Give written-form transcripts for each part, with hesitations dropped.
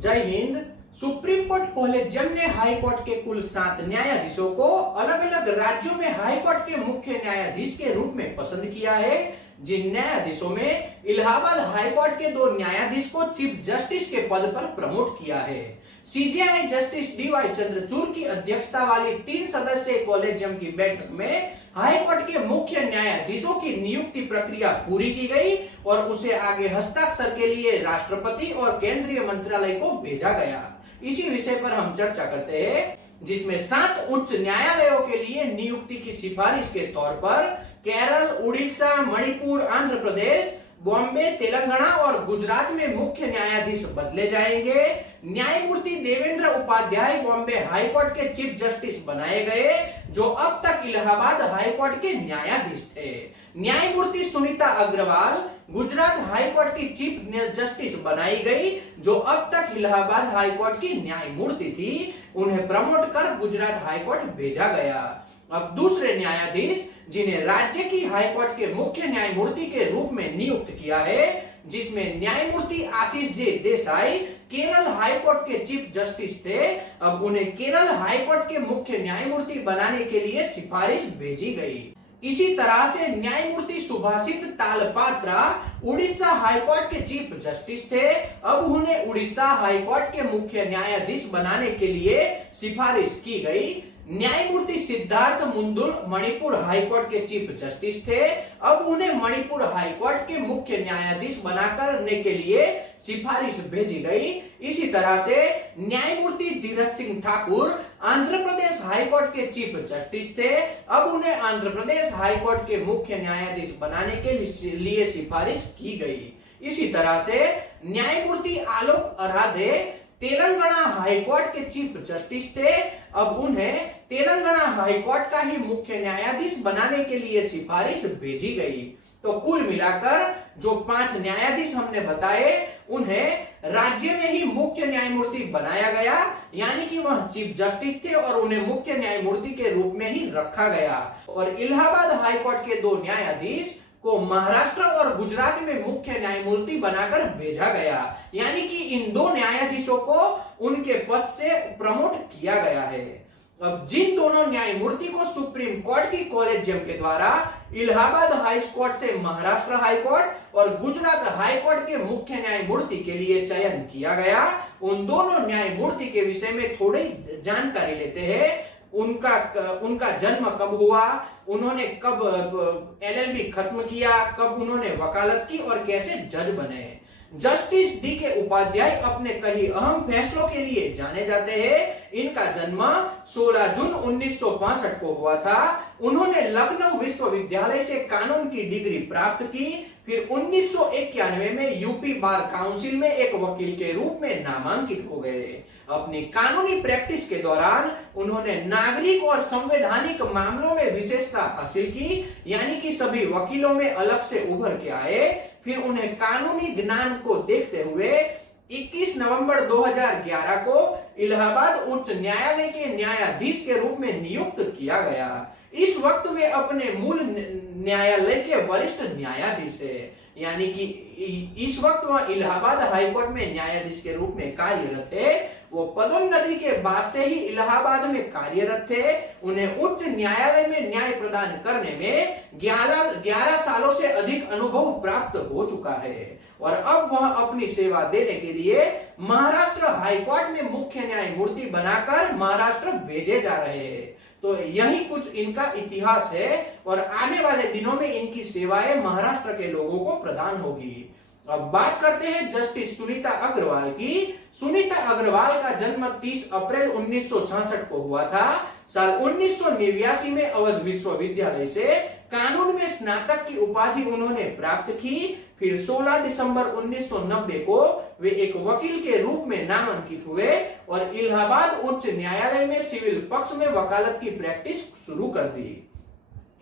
जय Hind. Supreme court collegium ने high court के कुल 7 न्यायाधीशों को अलग अलग राज्यों में हाई कोर्ट के मुख्य न्यायाधीश के रूप में पसंद किया है। जिन न्यायाधीशों में इलाहाबाद हाई कोर्ट के 2 न्यायाधीश को चीफ जस्टिस के पद पर प्रमोट किया है। सीजेआई जस्टिस डीवाई चंद्रचूड़ की अध्यक्षता वाली 3 सदस्यीय कोलेजियम की बैठक में हाई कोर्ट के मुख्य न्यायाधीशों की नियुक्ति प्रक्रिया पूरी की गई और उसे आगे हस्ताक्षर के लिए राष्ट्रपति और केंद्रीय मंत्रालय को भेजा गया। इसी विषय पर हम चर्चा करते हैं, जिसमें 7 उच्च न्यायालयों के लिए नियुक्ति की सिफारिश के तौर पर केरल, उड़ीसा, मणिपुर, आंध्र प्रदेश, बॉम्बे, तेलंगाना और गुजरात में मुख्य न्यायाधीश बदले जाएंगे। न्यायमूर्ति देवेंद्र उपाध्याय बॉम्बे हाई कोर्ट के चीफ जस्टिस बनाए गए, जो अब तक इलाहाबाद हाई कोर्ट के न्यायाधीश थे। न्यायमूर्ति सुनीता अग्रवाल गुजरात हाई कोर्ट की चीफ जस्टिस बनाई गई, जो अब तक इलाहाबाद हाई कोर्ट की न्यायमूर्ति थी। उन्हें प्रमोट कर गुजरात हाई कोर्ट भेजा गया। अब दूसरे न्यायाधीश जिन्हें राज्य की हाई कोर्ट के मुख्य न्यायमूर्ति के रूप में नियुक्त किया है, जिसमें न्यायमूर्ति आशीष जे देसाई केरल हाई कोर्ट के चीफ जस्टिस थे, अब उन्हें केरल हाई कोर्ट के मुख्य न्यायमूर्ति बनाने के लिए सिफारिश भेजी गई। इसी तरह से न्यायमूर्ति सुभाषित तालपात्रा उड़ीसा हाई कोर्ट के चीफ जस्टिस थे, अब उन्हें उड़ीसा हाई कोर्ट के मुख्य न्यायाधीश बनाने के लिए सिफारिश की गई। न्यायमूर्ति सिद्धार्थ मुंदुल मणिपुर हाई कोर्ट के चीफ जस्टिस थे, अब उन्हें मणिपुर हाई कोर्ट के मुख्य न्यायाधीश बनाने के लिए सिफारिश भेजी गई। इसी तरह से न्यायमूर्ति धीरज सिंह ठाकुर आंध्र प्रदेश हाई कोर्ट के चीफ जस्टिस थे, अब उन्हें आंध्र प्रदेश हाई कोर्ट के मुख्य न्यायाधीश बनाने के लिए सिफारिश की गई। इसी तरह से न्यायमूर्ति आलोक अराधे तेलंगाना हाई कोर्ट के चीफ जस्टिस थे, अब उन्हें तेलंगाना हाई कोर्ट का ही मुख्य न्यायाधीश बनाने के लिए सिफारिश भेजी गई। तो कुल मिलाकर जो 5 न्यायाधीश हमने बताए, उन्हें राज्य में ही मुख्य न्यायमूर्ति बनाया गया, यानी कि वह चीफ जस्टिस थे और उन्हें मुख्य न्यायमूर्ति के रूप में ही रखा गया। और इलाहाबाद हाई कोर्ट के 2 न्यायाधीश को महाराष्ट्र और गुजरात में मुख्य न्यायमूर्ति बनाकर भेजा गया, यानी कि इन 2 न्यायाधीशों को उनके पद से प्रमोट किया गया है। अब जिन दोनों न्यायमूर्ति को सुप्रीम कोर्ट की कोलेजियम के द्वारा इलाहाबाद हाई कोर्ट से महाराष्ट्र हाई कोर्ट और गुजरात हाई कोर्ट के मुख्य न्यायमूर्ति के लिए चयन किया गया, उन दोनों न्यायमूर्ति के विषय में थोड़ी जानकारी लेते हैं। उनका जन्म कब हुआ, उन्होंने कब एलएलबी खत्म किया, कब उन्होंने वकालत की और कैसे जज बने। जस्टिस डी के उपाध्याय अपने कई अहम फैसलों के लिए जाने जाते हैं। इनका जन्म 16 जून 1965 को हुआ था। उन्होंने लखनऊ विश्वविद्यालय से कानून की डिग्री प्राप्त की, फिर 1991 में यूपी बार काउंसिल में एक वकील के रूप में नामांकित हो गए। अपनी कानूनी प्रैक्टिस के दौरान उन्होंने नागरिक और संवैधानिक मामलों में विशेषता हासिल की, यानी कि सभी वकीलों में अलग से उभर के आए। फिर उन्हें कानूनी ज्ञान को देखते हुए 21 नवंबर 2011 को इलाहाबाद उच्च न्यायालय के न्यायाधीश के रूप में नियुक्त किया गया। इस वक्त वे अपने मूल न्यायालय के वरिष्ठ न्यायाधीश है, यानी कि इस वक्त वह इलाहाबाद हाई कोर्ट में न्यायाधीश के रूप में कार्यरत है। वो पदोन्नति के बाद से ही इलाहाबाद में कार्यरत थे। उन्हें उच्च न्यायालय में न्याय प्रदान करने में 11 सालों से अधिक अनुभव प्राप्त हो चुका है और अब वह अपनी सेवा देने के लिए महाराष्ट्र हाई कोर्ट में मुख्य न्यायमूर्ति बनाकर महाराष्ट्र भेजे जा रहे हैं। तो यही कुछ इनका इतिहास है और आने वाले दिनों में इनकी सेवाएं महाराष्ट्र के लोगों को प्रदान होगी। अब बात करते हैं जस्टिस सुनीता अग्रवाल की। सुनीता अग्रवाल का जन्म 30 अप्रैल 1966 को हुआ था। साल 1989 में अवध विश्वविद्यालय से कानून में स्नातक की उपाधि उन्होंने प्राप्त की। फिर 16 दिसंबर 1990 को वे एक वकील के रूप में नामांकित हुए और इलाहाबाद उच्च न्यायालय में सिविल पक्ष में वकालत की प्रैक्टिस शुरू कर दी।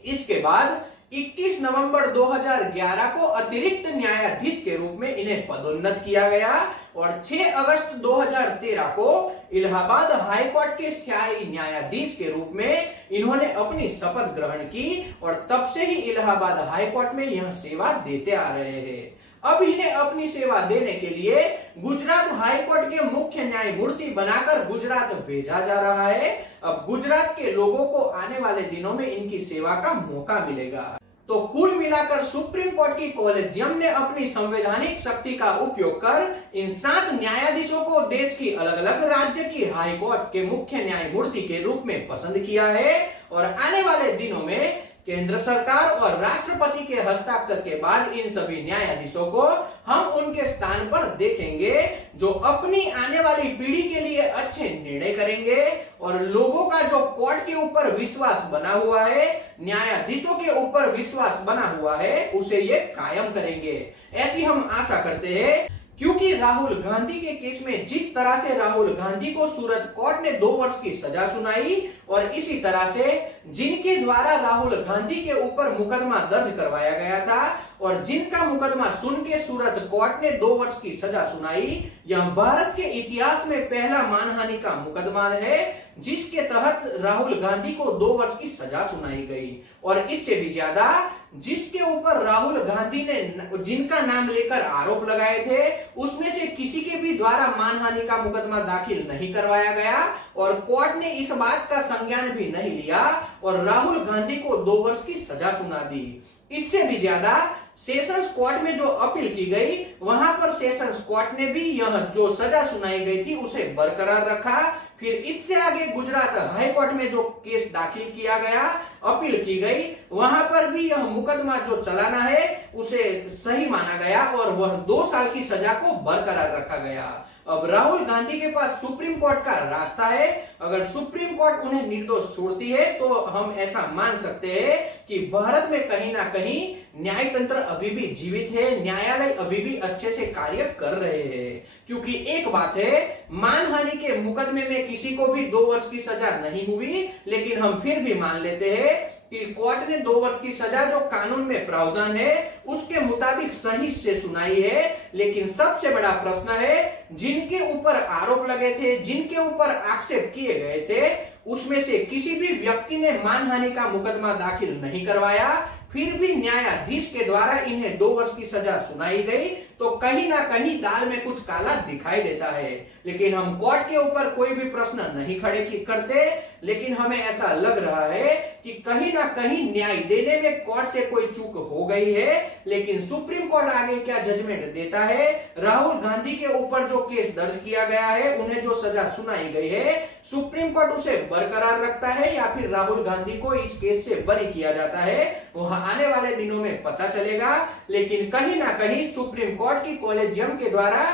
इसके बाद 21 नवंबर 2011 को अतिरिक्त न्यायाधीश के रूप में इन्हें पदोन्नत किया गया और 6 अगस्त 2013 को इलाहाबाद हाई कोर्ट के स्थायी न्यायाधीश के रूप में इन्होंने अपनी शपथ ग्रहण की और तब से ही इलाहाबाद हाई कोर्ट में यह सेवा देते आ रहे हैं। अब इन्हें अपनी सेवा देने के लिए गुजरात हाईकोर्ट के मुख्य न्यायमूर्ति बनाकर गुजरात भेजा जा रहा है। अब गुजरात के लोगों को आने वाले दिनों में इनकी सेवा का मौका मिलेगा। तो कुल मिलाकर सुप्रीम कोर्ट की कॉलेजियम ने अपनी संवैधानिक शक्ति का उपयोग कर इन 7 न्यायाधीशों को देश की अलग अलग राज्य की हाई कोर्ट के मुख्य न्यायमूर्ति के रूप में पसंद किया है और आने वाले दिनों में केंद्र सरकार और राष्ट्रपति के हस्ताक्षर के बाद इन सभी न्यायाधीशों को हम उनके स्थान पर देखेंगे जो अपनी आने वाली पीढ़ी के लिए अच्छे निर्णय करेंगे और लोगों का जो कोर्ट के ऊपर विश्वास बना हुआ है, न्यायाधीशों के ऊपर विश्वास बना हुआ है, उसे ये कायम करेंगे। ऐसी हम आशा करते हैं, क्योंकि राहुल गांधी के केस में जिस तरह से राहुल गांधी को सूरत कोर्ट ने 2 वर्ष की सजा सुनाई और इसी तरह से जिनके द्वारा राहुल गांधी के ऊपर मुकदमा दर्ज करवाया गया था और जिनका मुकदमा सुन के सूरत कोर्ट ने 2 वर्ष की सजा सुनाई, यह भारत के इतिहास में पहला मानहानि का मुकदमा है जिसके तहत राहुल गांधी को 2 वर्ष की सजा सुनाई गई। और इससे भी ज्यादा जिसके ऊपर राहुल गांधी ने जिनका नाम लेकर आरोप लगाए थे उसमें से किसी के भी द्वारा मानहानि का मुकदमा दाखिल नहीं करवाया गया और कोर्ट ने इस बात का संज्ञान भी नहीं लिया और राहुल गांधी को 2 वर्ष की सजा सुना दी। इससे भी ज्यादा सेशंस कोर्ट में जो अपील की गई वहां पर सेशंस कोर्ट ने भी यह जो सजा सुनाई गई थी उसे बरकरार रखा। फिर इससे आगे गुजरात हाई कोर्ट में जो केस दाखिल किया गया, अपील की गई, वहां पर भी यह मुकदमा जो चलाना है उसे सही माना गया और वह 2 साल की सजा को बरकरार रखा गया। अब राहुल गांधी के पास सुप्रीम कोर्ट का रास्ता है। अगर सुप्रीम कोर्ट उन्हें निर्दोष छोड़ती है तो हम ऐसा मान सकते हैं कि भारत में कहीं ना कहीं न्याय तंत्र अभी भी जीवित है, न्यायालय अभी भी अच्छे से कार्य कर रहे हैं। क्योंकि एक बात है, मानहानि के मुकदमे में किसी को भी 2 वर्ष की सजा नहीं हुई, लेकिन हम फिर भी मान लेते हैं कि कोर्ट ने 2 वर्ष की सजा जो कानून में प्रावधान है उसके मुताबिक सही से सुनाई है। लेकिन सबसे बड़ा प्रश्न है, जिनके ऊपर आरोप लगे थे, जिनके ऊपर आक्षेप किए गए थे, उसमें से किसी भी व्यक्ति ने मानहानि का मुकदमा दाखिल नहीं करवाया, फिर भी न्यायाधीश के द्वारा इन्हें 2 वर्ष की सजा सुनाई गई, तो कहीं ना कहीं दाल में कुछ काला दिखाई देता है। लेकिन हम कोर्ट के ऊपर कोई भी प्रश्न नहीं खड़े करते, लेकिन हमें ऐसा लग रहा है कि कहीं ना कहीं न्याय देने में कोर्ट से कोई चूक हो गई है। लेकिन सुप्रीम कोर्ट आगे क्या जजमेंट देता है, राहुल गांधी के ऊपर जो केस दर्ज किया गया है, उन्हें जो सजा सुनाई गई है, सुप्रीम कोर्ट उसे बरकरार रखता है या फिर राहुल गांधी को इस केस से बरी किया जाता है, वह आने वाले दिनों में पता चलेगा। लेकिन कहीं ना कहीं सुप्रीम कोर्ट की कॉलेजियम के द्वारा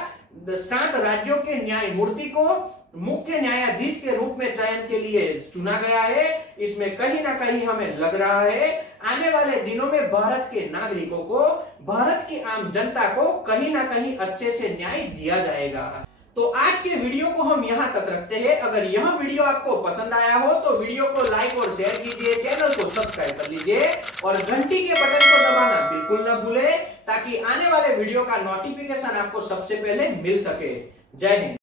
7 राज्यों के न्यायमूर्ति को मुख्य न्यायाधीश के रूप में चयन के लिए चुना गया है। इसमें कहीं ना कहीं हमें लग रहा है आने वाले दिनों में भारत के नागरिकों को, भारत की आम जनता को कहीं ना कहीं अच्छे से न्याय दिया जाएगा। तो आज के वीडियो को हम यहाँ तक रखते हैं। अगर यह वीडियो आपको पसंद आया हो तो वीडियो को लाइक और शेयर कीजिए, चैनल को सब्सक्राइब कर लीजिए और घंटी के बटन को दबाना बिल्कुल न भूले, ताकि आने वाले वीडियो का नोटिफिकेशन आपको सबसे पहले मिल सके। जय हिंद।